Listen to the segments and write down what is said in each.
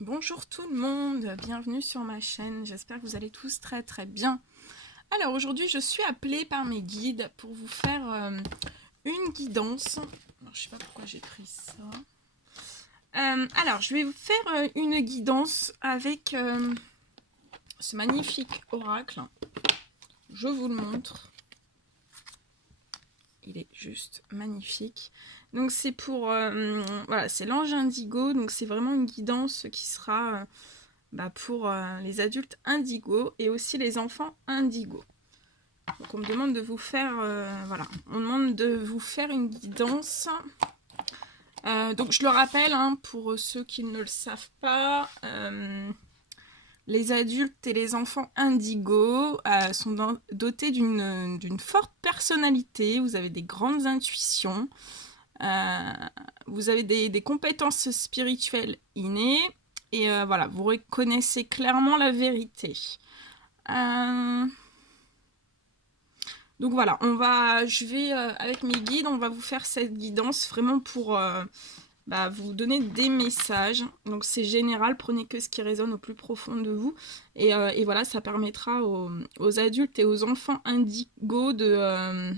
Bonjour tout le monde, bienvenue sur ma chaîne, j'espère que vous allez tous très très bien. Alors aujourd'hui je suis appelée par mes guides pour vous faire une guidance. Alors, je sais pas pourquoi j'ai pris ça. Alors je vais vous faire une guidance avec ce magnifique oracle. Je vous le montre. Il est juste magnifique. Donc c'est pour, voilà, c'est l'ange indigo, donc c'est vraiment une guidance qui sera pour les adultes indigo et aussi les enfants indigo. Donc on me demande de vous faire, voilà, on demande de vous faire une guidance. Donc je le rappelle, hein, pour ceux qui ne le savent pas, les adultes et les enfants indigo sont dotés d'une forte personnalité. Vous avez des grandes intuitions. Vous avez des compétences spirituelles innées. Et voilà, vous reconnaissez clairement la vérité. Donc voilà, je vais avec mes guides, on va vous faire cette guidance vraiment pour vous donner des messages. Donc c'est général, prenez que ce qui résonne au plus profond de vous. Et voilà, ça permettra aux adultes et aux enfants indigos de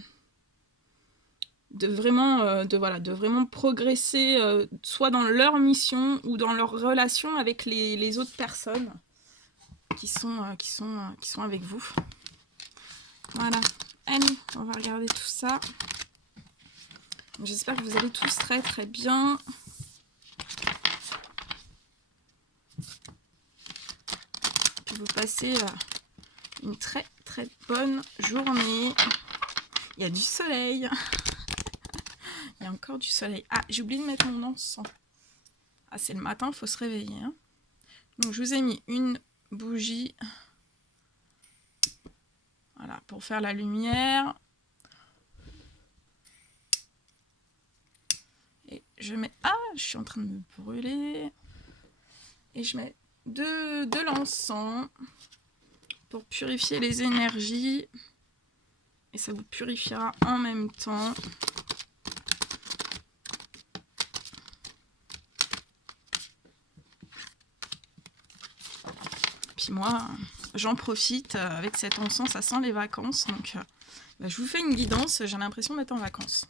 vraiment progresser, soit dans leur mission ou dans leur relation avec les autres personnes qui sont avec vous. Voilà. Allez, on va regarder tout ça. J'espère que vous allez tous très très bien. Que vous passez une très très bonne journée. Il y a du soleil. Il y a encore du soleil. Ah, j'ai oublié de mettre mon encens. Ah, c'est le matin, il faut se réveiller. Hein. Donc je vous ai mis une bougie. Voilà, pour faire la lumière. Et je mets... Ah, je suis en train de me brûler. Et je mets de l'encens pour purifier les énergies. Et ça vous purifiera en même temps. Puis moi, j'en profite avec cet encens, ça sent les vacances. Donc je vous fais une guidance, j'ai l'impression d'être en vacances.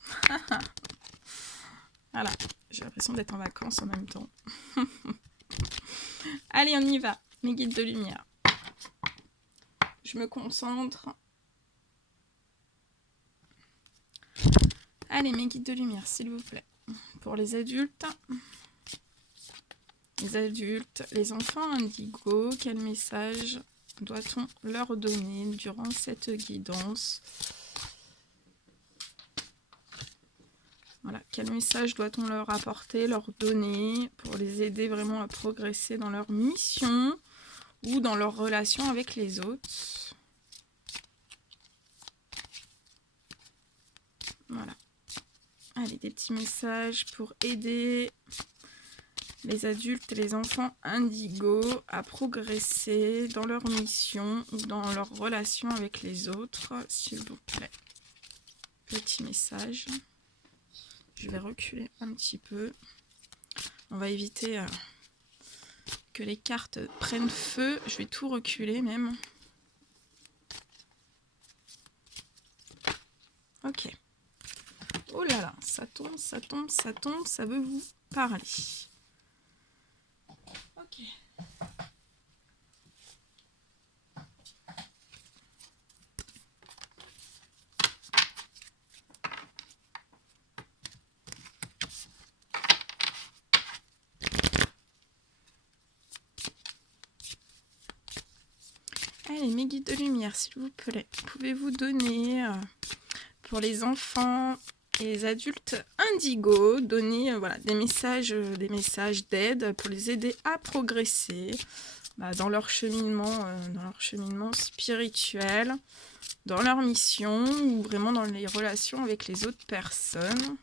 Voilà, j'ai l'impression d'être en vacances en même temps. Allez, on y va, mes guides de lumière. Je me concentre. Allez, mes guides de lumière, s'il vous plaît. Pour les adultes, les enfants indigo, quel message doit-on leur donner durant cette guidance? Voilà, quel message doit-on leur apporter, leur donner pour les aider vraiment à progresser dans leur mission ou dans leur relation avec les autres? Voilà. Allez, des petits messages pour aider les adultes et les enfants indigo à progresser dans leur mission ou dans leur relation avec les autres, s'il vous plaît. Petit message. Je vais reculer un petit peu. On va éviter que les cartes prennent feu. Je vais tout reculer même. Ok. Oh là là, ça tombe, ça tombe, ça tombe, ça veut vous parler. Ok. Allez, mes guides de lumière, s'il vous plaît, pouvez-vous donner pour les enfants et les adultes indigo, donner voilà, des messages d'aide pour les aider à progresser dans leur cheminement spirituel, dans leur mission ou vraiment dans les relations avec les autres personnes.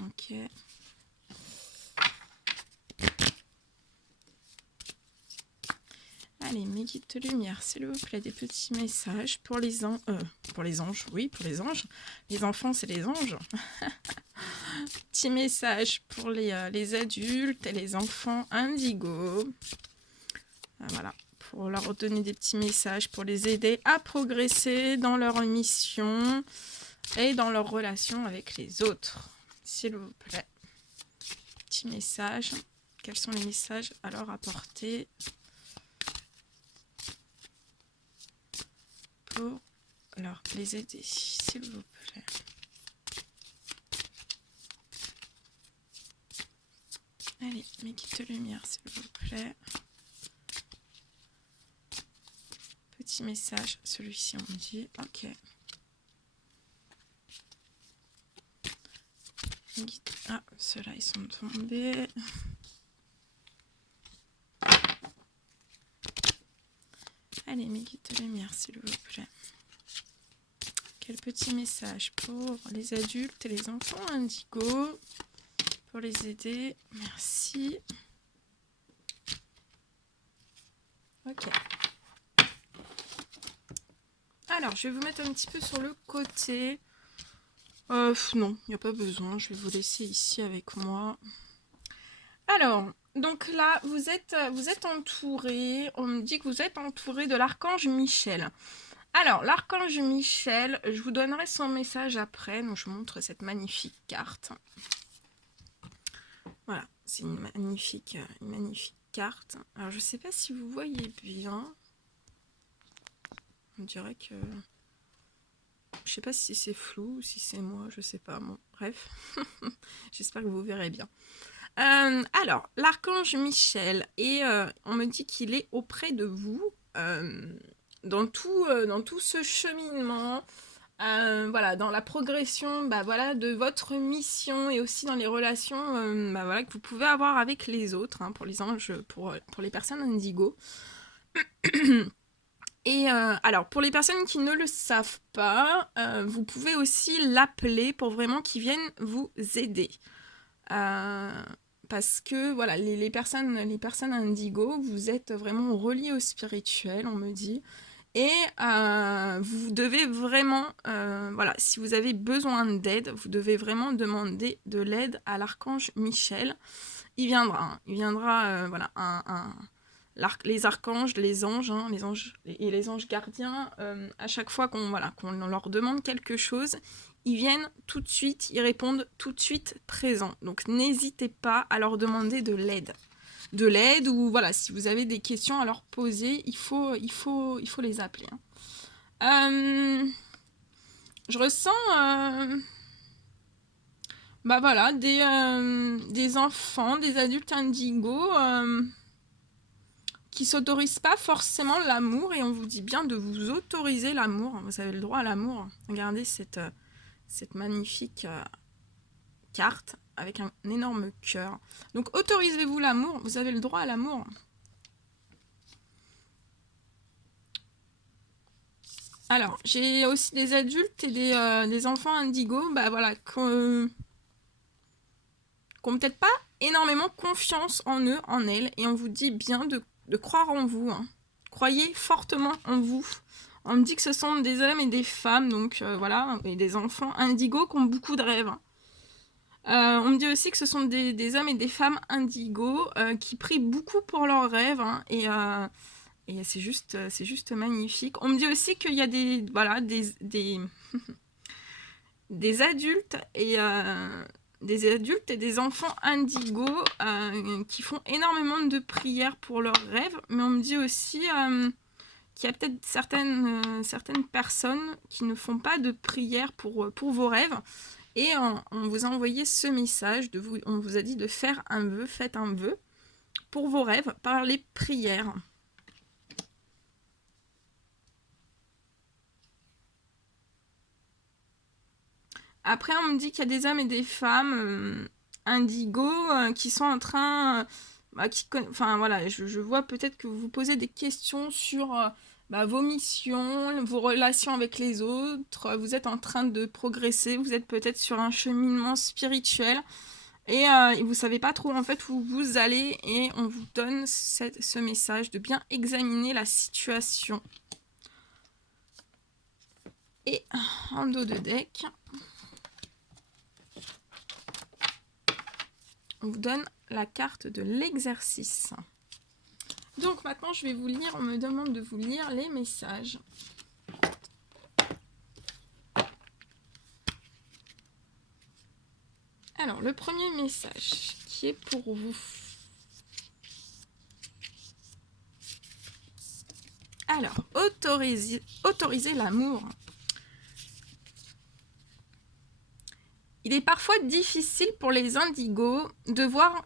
Ok. Allez, Allez, mes guides de lumière, s'il vous plaît, des petits messages pour les anges. Pour les anges, oui, pour les anges. Les enfants, c'est les anges. Petit message pour les adultes et les enfants indigo. Voilà, pour leur donner des petits messages, pour les aider à progresser dans leur mission et dans leur relation avec les autres. S'il vous plaît. Petit message. Quels sont les messages à leur apporter pour les aider, s'il vous plaît. Allez, mes guides de lumière, s'il vous plaît. Petit message, celui-ci on me dit, ok. Ah, ceux-là ils sont tombés. Allez, mes guides de lumière, s'il vous plaît. Quel petit message pour les adultes et les enfants indigo pour les aider. Merci. Ok. Alors, je vais vous mettre un petit peu sur le côté. Non, il n'y a pas besoin. Je vais vous laisser ici avec moi. Alors, donc là, vous êtes entouré. On me dit que vous êtes entouré de l'archange Michel. Alors, l'archange Michel, je vous donnerai son message après. Donc, je vous montre cette magnifique carte. Voilà, c'est une magnifique carte. Alors, je ne sais pas si vous voyez bien. On dirait que... Je sais pas si c'est flou ou si c'est moi, je sais pas. Bon, bref, j'espère que vous verrez bien. Alors, l'archange Michel, et on me dit qu'il est auprès de vous dans tout ce cheminement, voilà, dans la progression voilà, de votre mission et aussi dans les relations voilà, que vous pouvez avoir avec les autres, hein, pour les anges, pour les personnes indigo. Et alors, pour les personnes qui ne le savent pas, vous pouvez aussi l'appeler pour vraiment qu'il vienne vous aider. Parce que, voilà, les personnes indigo, vous êtes vraiment reliés au spirituel, on me dit. Et vous devez vraiment, voilà, si vous avez besoin d'aide, vous devez vraiment demander de l'aide à l'archange Michel. Il viendra, voilà, les archanges, les anges, hein, les anges et les anges gardiens, à chaque fois qu'on leur demande quelque chose, ils viennent tout de suite, ils répondent tout de suite présents. Donc n'hésitez pas à leur demander de l'aide. Ou voilà, si vous avez des questions à leur poser, il faut les appeler. Hein. Je ressens voilà, des enfants, des adultes indigos qui s'autorisent pas forcément l'amour, et on vous dit bien de vous autoriser l'amour. Vous avez le droit à l'amour. Regardez cette magnifique carte avec un énorme cœur. Donc autorisez-vous l'amour, vous avez le droit à l'amour. Alors, j'ai aussi des adultes et des enfants indigos, voilà, qui n'ont peut-être pas énormément confiance en eux, en elles, et on vous dit bien de croire en vous. Hein. Croyez fortement en vous. On me dit que ce sont des hommes et des femmes, donc voilà, et des enfants indigos qui ont beaucoup de rêves. On me dit aussi que ce sont des hommes et des femmes indigos qui prient beaucoup pour leurs rêves, hein, et c'est juste magnifique. On me dit aussi qu'il y a des adultes et des enfants indigos qui font énormément de prières pour leurs rêves, mais on me dit aussi qu'il y a peut-être certaines personnes qui ne font pas de prières pour vos rêves, et on vous a envoyé ce message, on vous a dit de faire un vœu, faites un vœu pour vos rêves par les prières. Après, on me dit qu'il y a des hommes et des femmes indigos qui sont en train... voilà, je vois peut-être que vous vous posez des questions sur vos missions, vos relations avec les autres. Vous êtes en train de progresser, vous êtes peut-être sur un cheminement spirituel. Et vous ne savez pas trop en fait où vous allez et on vous donne ce message de bien examiner la situation. Et en dos de deck, on vous donne la carte de l'exercice. Donc maintenant je vais vous lire, on me demande de vous lire les messages. Alors le premier message qui est pour vous. Alors, autoriser l'amour. Il est parfois difficile pour les indigos de voir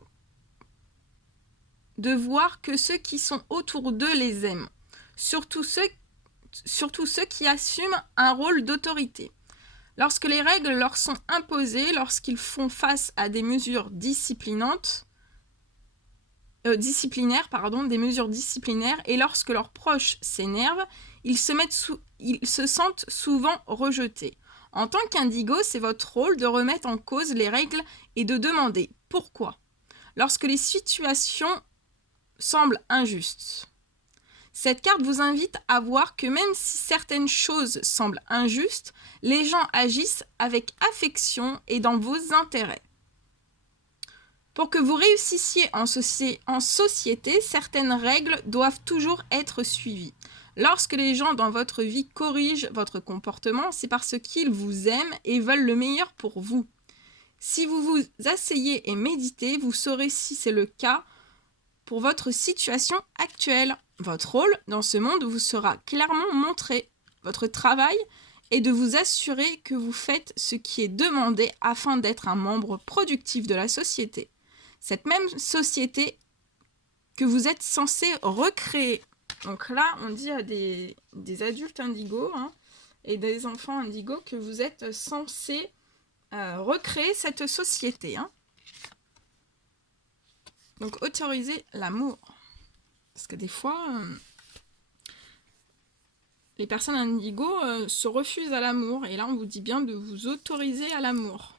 que ceux qui sont autour d'eux les aiment, surtout ceux qui assument un rôle d'autorité. Lorsque les règles leur sont imposées, lorsqu'ils font face à des mesures disciplinaires, des mesures disciplinaires, et lorsque leurs proches s'énervent, ils se sentent souvent rejetés. En tant qu'indigo, c'est votre rôle de remettre en cause les règles et de demander pourquoi. Lorsque les situations semblent injustes. Cette carte vous invite à voir que même si certaines choses semblent injustes, les gens agissent avec affection et dans vos intérêts. Pour que vous réussissiez en société, certaines règles doivent toujours être suivies. Lorsque les gens dans votre vie corrigent votre comportement, c'est parce qu'ils vous aiment et veulent le meilleur pour vous. Si vous vous asseyez et méditez, vous saurez si c'est le cas pour votre situation actuelle. Votre rôle dans ce monde vous sera clairement montré. Votre travail est de vous assurer que vous faites ce qui est demandé afin d'être un membre productif de la société. Cette même société que vous êtes censé recréer. Donc là, on dit à des adultes indigos et des enfants indigos que vous êtes censés recréer cette société. Donc, autoriser l'amour. Parce que des fois, les personnes indigos se refusent à l'amour. Et là, on vous dit bien de vous autoriser à l'amour.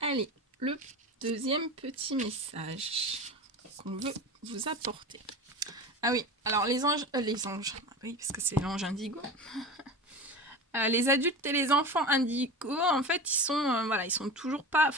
Allez, le deuxième petit message qu'on veut vous apporter. Ah oui, alors les anges, oui, parce que c'est l'ange indigo. Les adultes et les enfants indigos, en fait, ils sont toujours pas,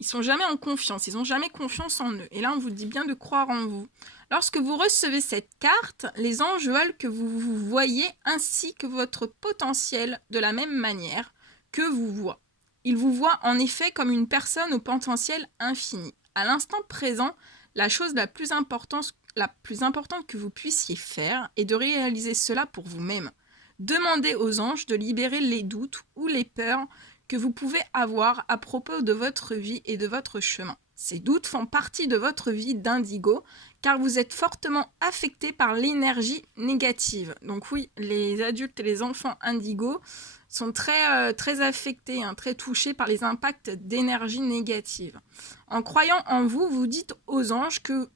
ils sont jamais en confiance, ils n'ont jamais confiance en eux. Et là, on vous dit bien de croire en vous. Lorsque vous recevez cette carte, les anges veulent que vous vous voyez ainsi que votre potentiel de la même manière que vous voient. Ils vous voient en effet comme une personne au potentiel infini. À l'instant présent, la chose la plus importante que vous puissiez faire est de réaliser cela pour vous-même. Demandez aux anges de libérer les doutes ou les peurs que vous pouvez avoir à propos de votre vie et de votre chemin. Ces doutes font partie de votre vie d'indigo, car vous êtes fortement affecté par l'énergie négative. Donc oui, les adultes et les enfants indigos sont très affectés, très touchés par les impacts d'énergie négative. En croyant en vous, vous dites aux anges que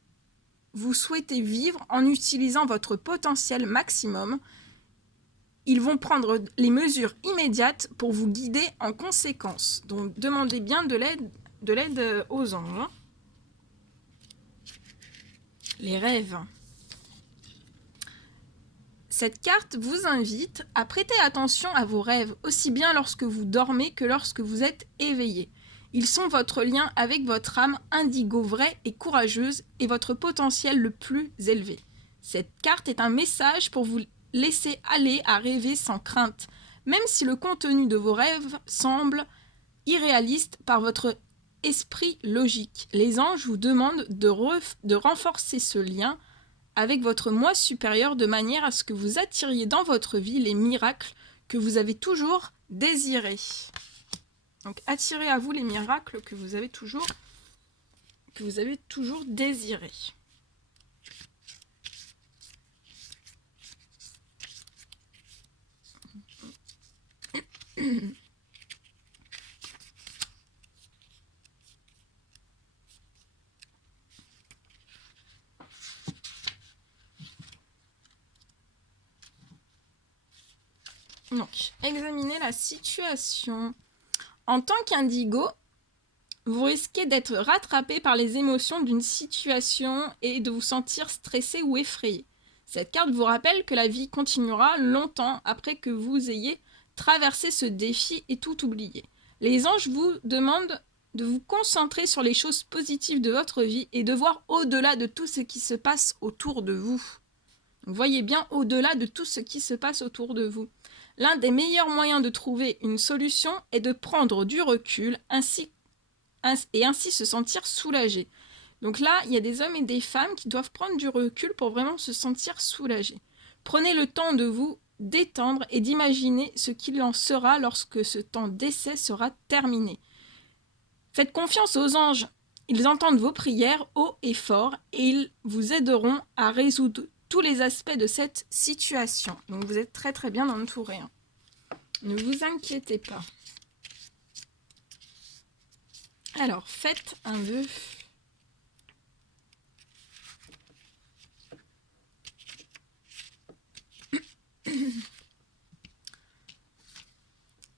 vous souhaitez vivre en utilisant votre potentiel maximum. Ils vont prendre les mesures immédiates pour vous guider en conséquence. Donc, demandez bien de l'aide aux anges. Les rêves. Cette carte vous invite à prêter attention à vos rêves, aussi bien lorsque vous dormez que lorsque vous êtes éveillé. Ils sont votre lien avec votre âme indigo vraie et courageuse et votre potentiel le plus élevé. Cette carte est un message pour vous laisser aller à rêver sans crainte, même si le contenu de vos rêves semble irréaliste par votre esprit logique. Les anges vous demandent de renforcer ce lien avec votre moi supérieur de manière à ce que vous attiriez dans votre vie les miracles que vous avez toujours désirés. Donc attirez à vous les miracles que vous avez toujours désirés. Donc, examinez la situation. En tant qu'indigo, vous risquez d'être rattrapé par les émotions d'une situation et de vous sentir stressé ou effrayé. Cette carte vous rappelle que la vie continuera longtemps après que vous ayez traversé ce défi et tout oublié. Les anges vous demandent de vous concentrer sur les choses positives de votre vie et de voir au-delà de tout ce qui se passe autour de vous. Voyez bien au-delà de tout ce qui se passe autour de vous. L'un des meilleurs moyens de trouver une solution est de prendre du recul et ainsi se sentir soulagé. Donc là, il y a des hommes et des femmes qui doivent prendre du recul pour vraiment se sentir soulagés. Prenez le temps de vous détendre et d'imaginer ce qu'il en sera lorsque ce temps d'essai sera terminé. Faites confiance aux anges. Ils entendent vos prières haut et fort et ils vous aideront à résoudre tous les aspects de cette situation. Donc vous êtes très très bien entourés. Ne vous inquiétez pas. Alors, faites un vœu.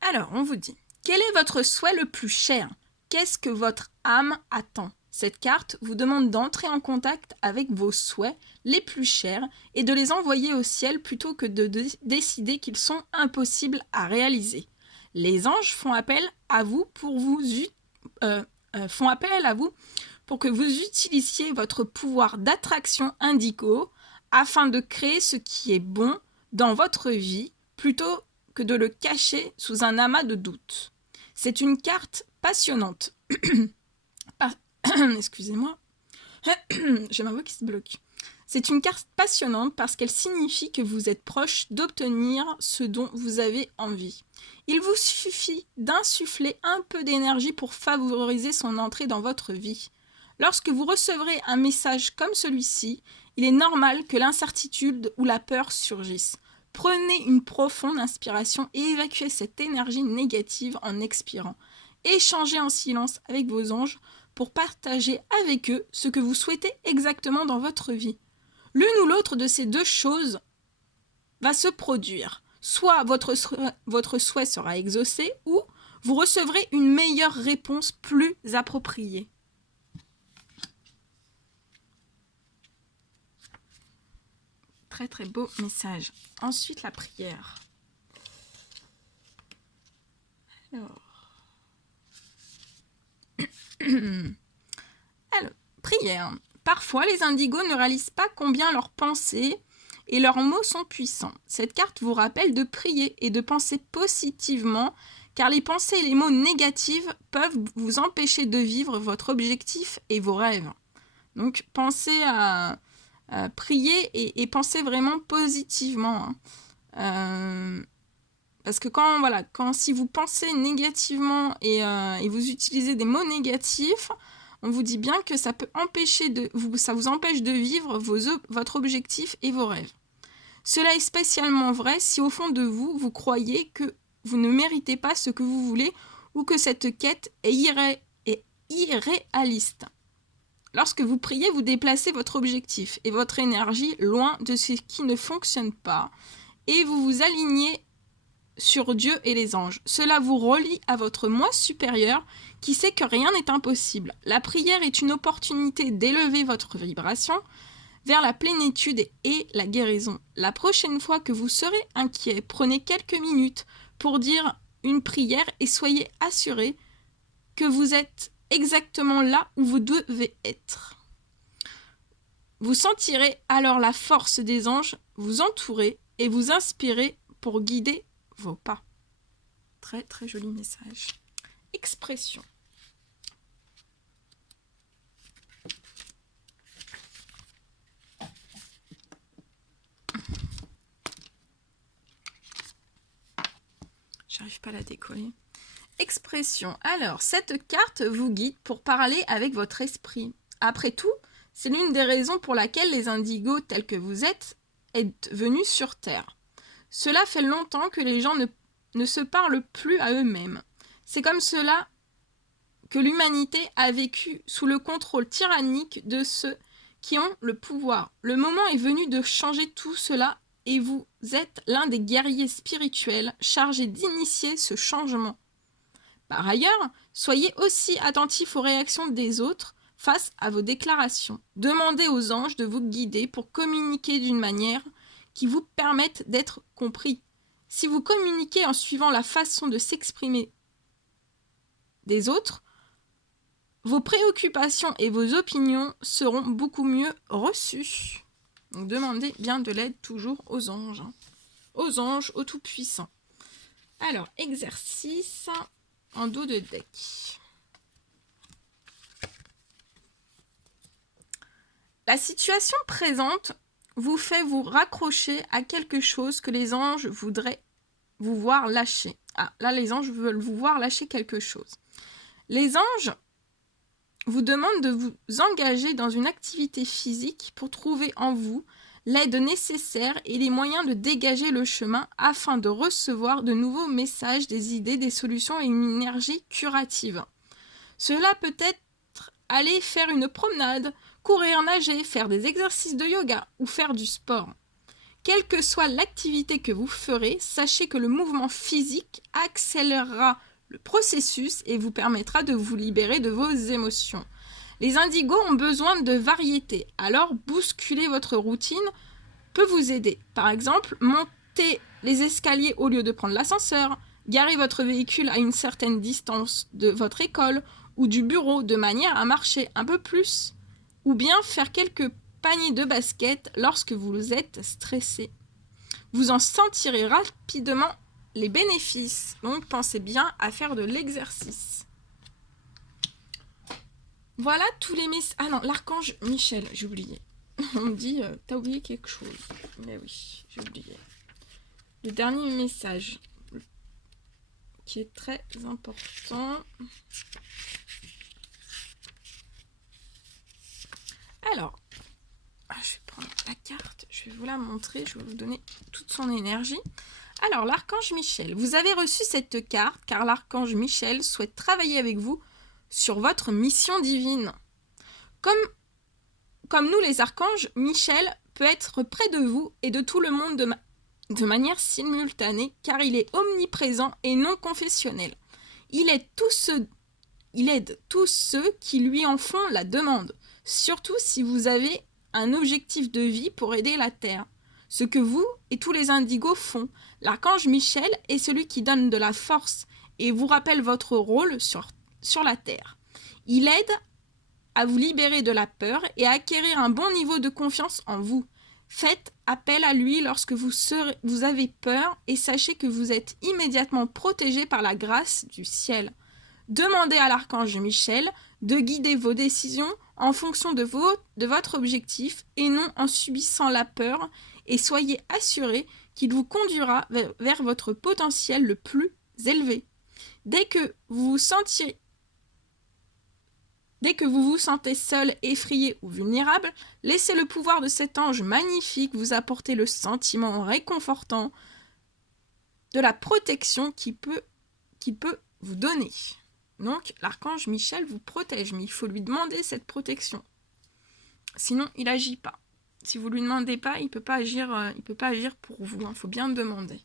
Alors, on vous dit, quel est votre souhait le plus cher? Qu'est-ce que votre âme attend? Cette carte vous demande d'entrer en contact avec vos souhaits les plus chers et de les envoyer au ciel plutôt que de décider qu'ils sont impossibles à réaliser. Les anges font appel à vous pour que vous utilisiez votre pouvoir d'attraction indigo afin de créer ce qui est bon dans votre vie plutôt que de le cacher sous un amas de doutes. C'est une carte passionnante. Excusez-moi, j'ai ma voix qui se bloque. C'est une carte passionnante parce qu'elle signifie que vous êtes proche d'obtenir ce dont vous avez envie. Il vous suffit d'insuffler un peu d'énergie pour favoriser son entrée dans votre vie. Lorsque vous recevrez un message comme celui-ci, il est normal que l'incertitude ou la peur surgissent. Prenez une profonde inspiration et évacuez cette énergie négative en expirant. Échangez en silence avec vos anges pour partager avec eux ce que vous souhaitez exactement dans votre vie. L'une ou l'autre de ces deux choses va se produire. Soit votre souhait sera exaucé ou vous recevrez une meilleure réponse plus appropriée. Très très beau message. Ensuite, la prière. Alors, prière. Parfois, les indigos ne réalisent pas combien leurs pensées et leurs mots sont puissants. Cette carte vous rappelle de prier et de penser positivement, car les pensées et les mots négatifs peuvent vous empêcher de vivre votre objectif et vos rêves. Donc, pensez à prier et pensez vraiment positivement. Parce que si vous pensez négativement et vous utilisez des mots négatifs, on vous dit bien que ça peut ça vous empêche de vivre votre objectif et vos rêves. Cela est spécialement vrai si au fond de vous, vous croyez que vous ne méritez pas ce que vous voulez ou que cette quête est irréaliste. Lorsque vous priez, vous déplacez votre objectif et votre énergie loin de ce qui ne fonctionne pas et vous vous alignez sur Dieu et les anges. Cela vous relie à votre moi supérieur qui sait que rien n'est impossible. La prière est une opportunité d'élever votre vibration vers la plénitude et la guérison. La prochaine fois que vous serez inquiet, prenez quelques minutes pour dire une prière et soyez assurés que vous êtes exactement là où vous devez être. Vous sentirez alors la force des anges vous entourer et vous inspirer pour guider vos pas. Très très joli message. Expression. J'arrive pas à la décoller. Expression. Alors, cette carte vous guide pour parler avec votre esprit. Après tout, c'est l'une des raisons pour laquelle les indigos tels que vous êtes venus sur Terre. Cela fait longtemps que les gens ne se parlent plus à eux-mêmes. C'est comme cela que l'humanité a vécu sous le contrôle tyrannique de ceux qui ont le pouvoir. Le moment est venu de changer tout cela et vous êtes l'un des guerriers spirituels chargés d'initier ce changement. Par ailleurs, soyez aussi attentifs aux réactions des autres face à vos déclarations. Demandez aux anges de vous guider pour communiquer d'une manière qui vous permette d'être compris. Si vous communiquez en suivant la façon de s'exprimer des autres, vos préoccupations et vos opinions seront beaucoup mieux reçues. Donc demandez bien de l'aide toujours aux anges. Aux anges, aux tout-puissants. Alors, exercice en dos de deck. La situation présente vous fait vous raccrocher à quelque chose que les anges voudraient vous voir lâcher. Ah, là, les anges veulent vous voir lâcher quelque chose. Les anges vous demandent de vous engager dans une activité physique pour trouver en vous l'aide nécessaire et les moyens de dégager le chemin afin de recevoir de nouveaux messages, des idées, des solutions et une énergie curative. Cela peut être aller faire une promenade, courir, nager, faire des exercices de yoga ou faire du sport. Quelle que soit l'activité que vous ferez, sachez que le mouvement physique accélérera le processus et vous permettra de vous libérer de vos émotions. Les indigos ont besoin de variété, alors bousculer votre routine peut vous aider. Par exemple, monter les escaliers au lieu de prendre l'ascenseur, garer votre véhicule à une certaine distance de votre école ou du bureau de manière à marcher un peu plus, ou bien faire quelques paniers de basket lorsque vous êtes stressé. Vous en sentirez rapidement les bénéfices, donc pensez bien à faire de l'exercice. Voilà tous les messages. Ah non, l'archange Michel, j'ai oublié. On me dit, t'as oublié quelque chose. Mais oui, j'ai oublié. Le dernier message, qui est très important. Alors, je vais prendre la carte, je vais vous la montrer, je vais vous donner toute son énergie. Alors, l'archange Michel, vous avez reçu cette carte car l'archange Michel souhaite travailler avec vous sur votre mission divine. Comme nous les archanges, Michel peut être près de vous et de tout le monde de manière simultanée car il est omniprésent et non confessionnel. Il aide tous ceux qui lui en font la demande, surtout si vous avez un objectif de vie pour aider la Terre. Ce que vous et tous les indigos font. L'archange Michel est celui qui donne de la force et vous rappelle votre rôle sur la Terre. Il aide à vous libérer de la peur et à acquérir un bon niveau de confiance en vous. Faites appel à lui lorsque vous avez peur et sachez que vous êtes immédiatement protégé par la grâce du ciel. Demandez à l'archange Michel de guider vos décisions en fonction de votre objectif et non en subissant la peur et soyez assurés qu'il vous conduira vers votre potentiel le plus élevé. Dès que vous vous sentez seul, effrayé ou vulnérable, laissez le pouvoir de cet ange magnifique vous apporter le sentiment réconfortant de la protection qu'il peut vous donner. Donc, l'archange Michel vous protège, mais il faut lui demander cette protection. Sinon, il n'agit pas. Si vous ne lui demandez pas, il ne peut pas agir pour vous. Il faut bien demander.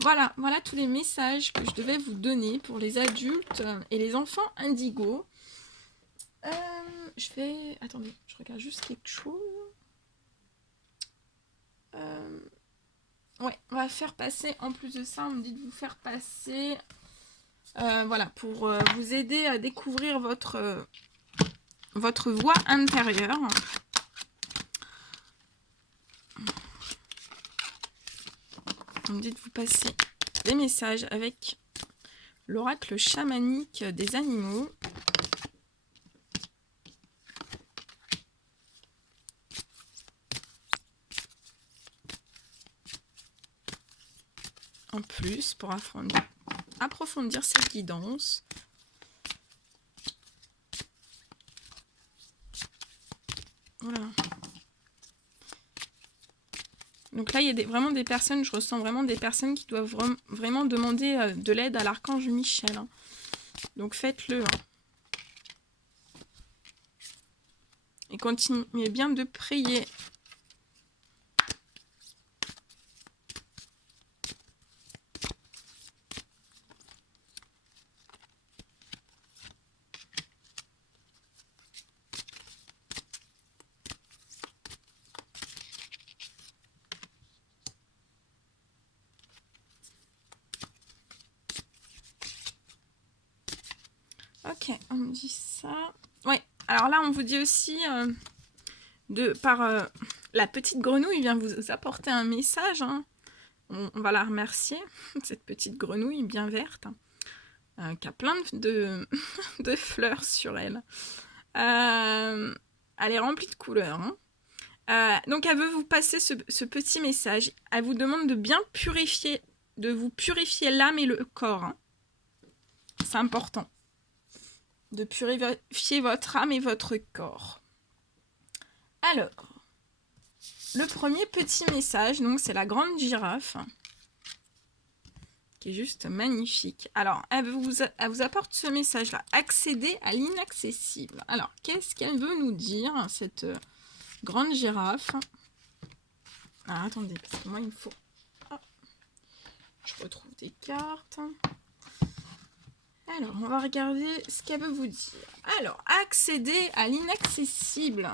Voilà tous les messages que je devais vous donner pour les adultes et les enfants indigos. Attendez, je regarde juste quelque chose. Ouais, on va faire passer, en plus de ça, on me dit de vous faire passer... pour vous aider à découvrir votre voix intérieure. On me dit de vous passer des messages avec l'oracle chamanique des animaux. En plus, pour approfondir cette guidance. Voilà. Donc là, il y a vraiment des personnes, je ressens vraiment des personnes qui doivent vraiment demander de l'aide à l'archange Michel. Hein. Donc faites-le. Hein. Et continuez bien de prier. Ok, on me dit ça. Ouais, alors là, on vous dit aussi, la petite grenouille vient vous apporter un message. Hein. On va la remercier, cette petite grenouille bien verte, qui a plein de, de fleurs sur elle. Elle est remplie de couleurs. Hein. Donc elle veut vous passer ce petit message. Elle vous demande de bien purifier, de vous purifier l'âme et le corps. Hein. C'est important. De purifier votre âme et votre corps. Alors, le premier petit message, donc c'est la grande girafe, qui est juste magnifique. Alors, elle vous apporte ce message-là. Accéder à l'inaccessible. Alors, qu'est-ce qu'elle veut nous dire, cette grande girafe? Alors, attendez, parce que moi, il me faut... Oh, je retrouve des cartes. Alors, on va regarder ce qu'elle veut vous dire. Alors, accéder à l'inaccessible.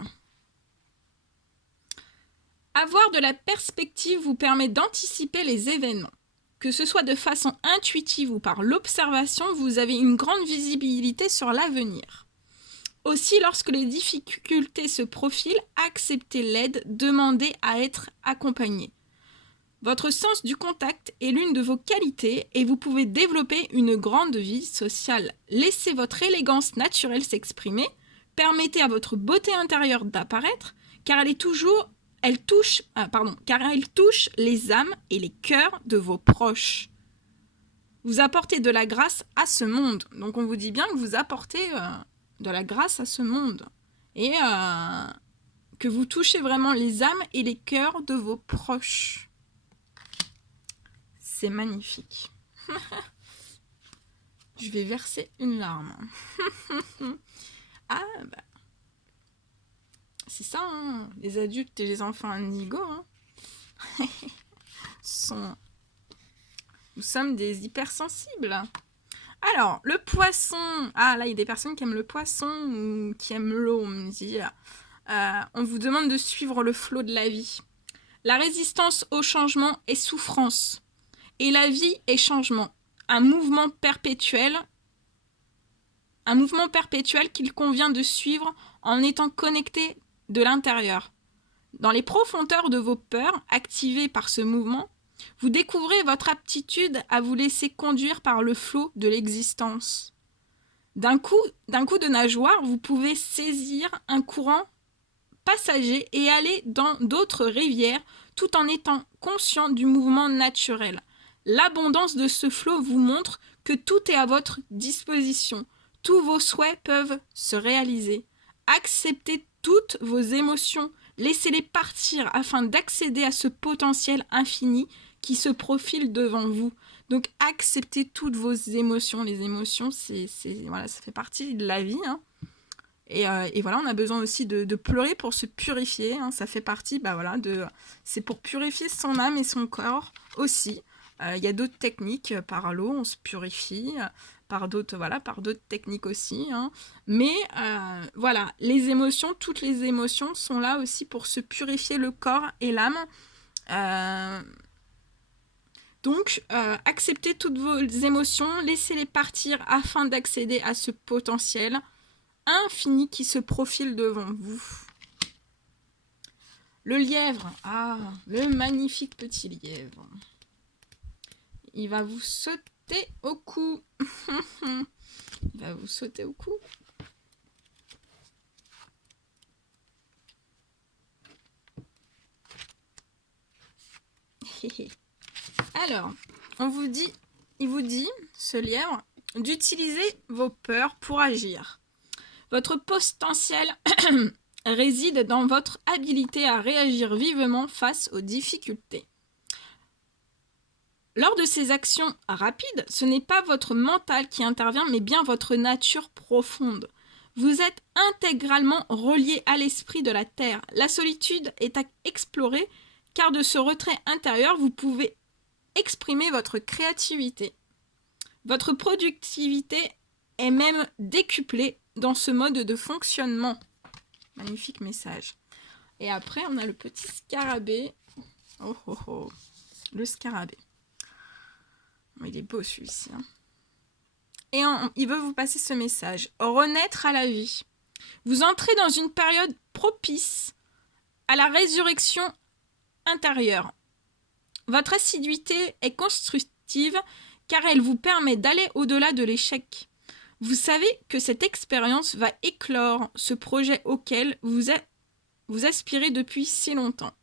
Avoir de la perspective vous permet d'anticiper les événements. Que ce soit de façon intuitive ou par l'observation, vous avez une grande visibilité sur l'avenir. Aussi, lorsque les difficultés se profilent, acceptez l'aide, demandez à être accompagné. Votre sens du contact est l'une de vos qualités et vous pouvez développer une grande vie sociale. Laissez votre élégance naturelle s'exprimer, permettez à votre beauté intérieure d'apparaître, car elle touche les âmes et les cœurs de vos proches. Vous apportez de la grâce à ce monde. Donc on vous dit bien que vous apportez de la grâce à ce monde. Et que vous touchez vraiment les âmes et les cœurs de vos proches. C'est magnifique. Je vais verser une larme. Ah bah. C'est ça, hein, les adultes et les enfants indigo. Hein. Nous sommes des hypersensibles. Alors, le poisson. Ah, là, il y a des personnes qui aiment le poisson ou qui aiment l'eau, on me dit. On vous demande de suivre le flot de la vie. La résistance au changement est souffrance. Et la vie est changement. Un mouvement perpétuel qu'il convient de suivre en étant connecté de l'intérieur. Dans les profondeurs de vos peurs, activées par ce mouvement, vous découvrez votre aptitude à vous laisser conduire par le flot de l'existence. D'un coup de nageoire, vous pouvez saisir un courant passager et aller dans d'autres rivières tout en étant conscient du mouvement naturel. L'abondance de ce flot vous montre que tout est à votre disposition. Tous vos souhaits peuvent se réaliser. Acceptez toutes vos émotions. Laissez-les partir afin d'accéder à ce potentiel infini qui se profile devant vous. Donc, acceptez toutes vos émotions. Les émotions, voilà, ça fait partie de la vie. Hein. Et voilà, on a besoin aussi de pleurer pour se purifier. Hein. Ça fait partie, c'est pour purifier son âme et son corps aussi. Il y a d'autres techniques, par l'eau, on se purifie, par d'autres techniques aussi. Hein. Mais voilà, les émotions, toutes les émotions sont là aussi pour se purifier le corps et l'âme. Donc, acceptez toutes vos émotions, laissez-les partir afin d'accéder à ce potentiel infini qui se profile devant vous. Le lièvre, le magnifique petit lièvre. Il va vous sauter au cou. Il va vous sauter au cou. Alors, il vous dit, ce lièvre, d'utiliser vos peurs pour agir. Votre potentiel réside dans votre habilité à réagir vivement face aux difficultés. Lors de ces actions rapides, ce n'est pas votre mental qui intervient, mais bien votre nature profonde. Vous êtes intégralement relié à l'esprit de la Terre. La solitude est à explorer, car de ce retrait intérieur, vous pouvez exprimer votre créativité. Votre productivité est même décuplée dans ce mode de fonctionnement. Magnifique message. Et après, on a le petit scarabée. Oh, oh, oh. Le scarabée. Il est beau celui-ci. Hein. Et il veut vous passer ce message. Renaître à la vie. Vous entrez dans une période propice à la résurrection intérieure. Votre assiduité est constructive car elle vous permet d'aller au-delà de l'échec. Vous savez que cette expérience va éclore ce projet auquel vous aspirez depuis si longtemps.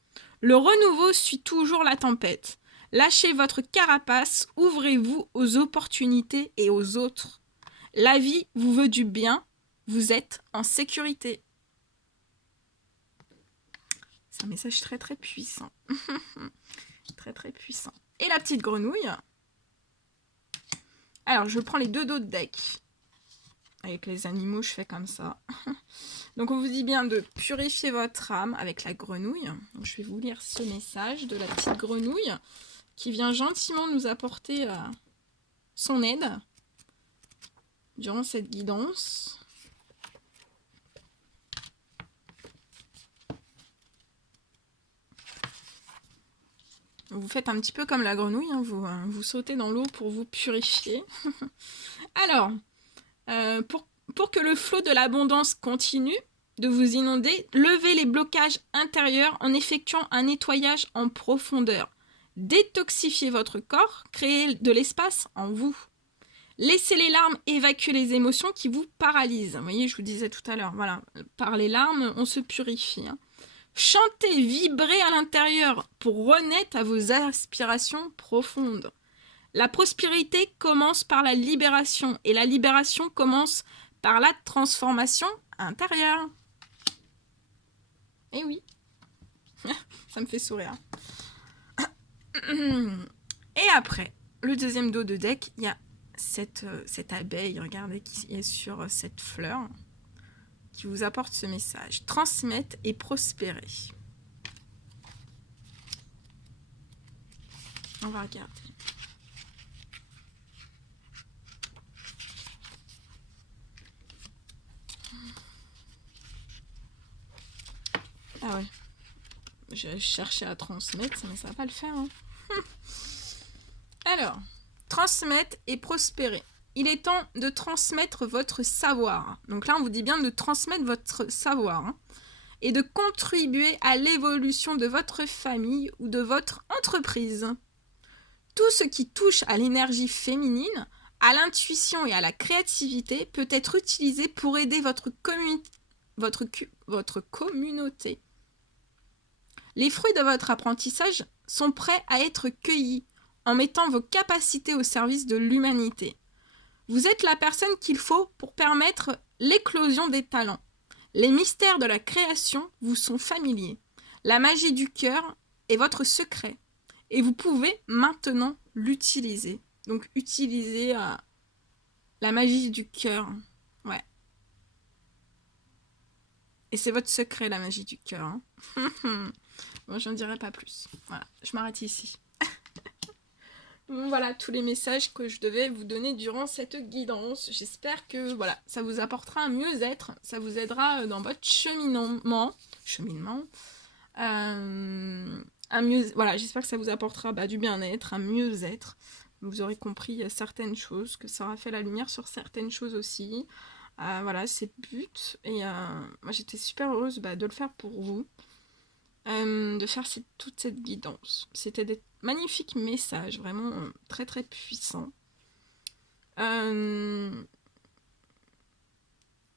Le renouveau suit toujours la tempête. Lâchez votre carapace, ouvrez-vous aux opportunités et aux autres. La vie vous veut du bien, vous êtes en sécurité. C'est un message très très puissant. Très très puissant. Et la petite grenouille. Alors je prends les 2 dos de deck. Avec les animaux, je fais comme ça. Donc on vous dit bien de purifier votre âme avec la grenouille. Donc, je vais vous lire ce message de la petite grenouille qui vient gentiment nous apporter son aide durant cette guidance. Vous faites un petit peu comme la grenouille, hein, vous sautez dans l'eau pour vous purifier. Alors, pour que le flot de l'abondance continue de vous inonder, levez les blocages intérieurs en effectuant un nettoyage en profondeur. Détoxifiez votre corps, créez de l'espace en vous. Laissez les larmes évacuer les émotions qui vous paralysent. Vous voyez, je vous disais tout à l'heure, voilà, par les larmes, on se purifie. Hein. Chantez, vibrez à l'intérieur pour renaître à vos aspirations profondes. La prospérité commence par la libération et la libération commence par la transformation intérieure. Eh oui, ça me fait sourire. Et après, le deuxième dos de deck, il y a cette abeille, regardez, qui est sur cette fleur, qui vous apporte ce message. Transmettre et prospérer. On va regarder. Ah ouais. Je cherchais à transmettre, mais ça va pas le faire. Hein. Alors, transmettre et prospérer. Il est temps de transmettre votre savoir. Donc là, on vous dit bien de transmettre votre savoir. Hein, et de contribuer à l'évolution de votre famille ou de votre entreprise. Tout ce qui touche à l'énergie féminine, à l'intuition et à la créativité peut être utilisé pour aider votre communauté. Les fruits de votre apprentissage sont prêts à être cueillis en mettant vos capacités au service de l'humanité. Vous êtes la personne qu'il faut pour permettre l'éclosion des talents. Les mystères de la création vous sont familiers. La magie du cœur est votre secret et vous pouvez maintenant l'utiliser. Donc utilisez la magie du cœur. Ouais. Et c'est votre secret, la magie du cœur. Hein. Bon, j'en dirai pas plus. Voilà, je m'arrête ici. Bon, voilà tous les messages que je devais vous donner durant cette guidance. J'espère que voilà, ça vous apportera un mieux-être, ça vous aidera dans votre cheminement. Voilà, j'espère que ça vous apportera du bien-être, un mieux-être. Vous aurez compris certaines choses, que ça aura fait la lumière sur certaines choses aussi. Voilà, c'est le but. Et moi, j'étais super heureuse de le faire pour vous. De faire toute cette guidance. C'était des magnifiques messages, vraiment très très puissants.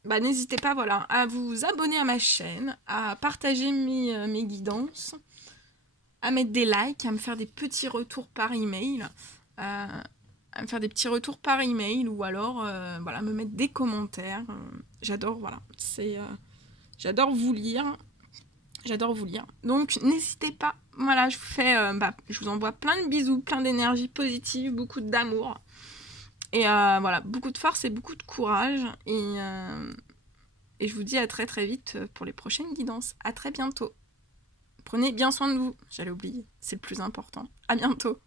N'hésitez pas à vous abonner à ma chaîne, à partager mes guidances, à mettre des likes, à me faire des petits retours par email, à me faire des petits retours par email ou alors me mettre des commentaires. J'adore, j'adore vous lire. J'adore vous lire. Donc n'hésitez pas. Voilà, je vous fais, je vous envoie plein de bisous, plein d'énergie positive, beaucoup d'amour. Et beaucoup de force et beaucoup de courage. Et je vous dis à très très vite pour les prochaines guidances. À très bientôt. Prenez bien soin de vous. J'allais oublier, c'est le plus important. À bientôt.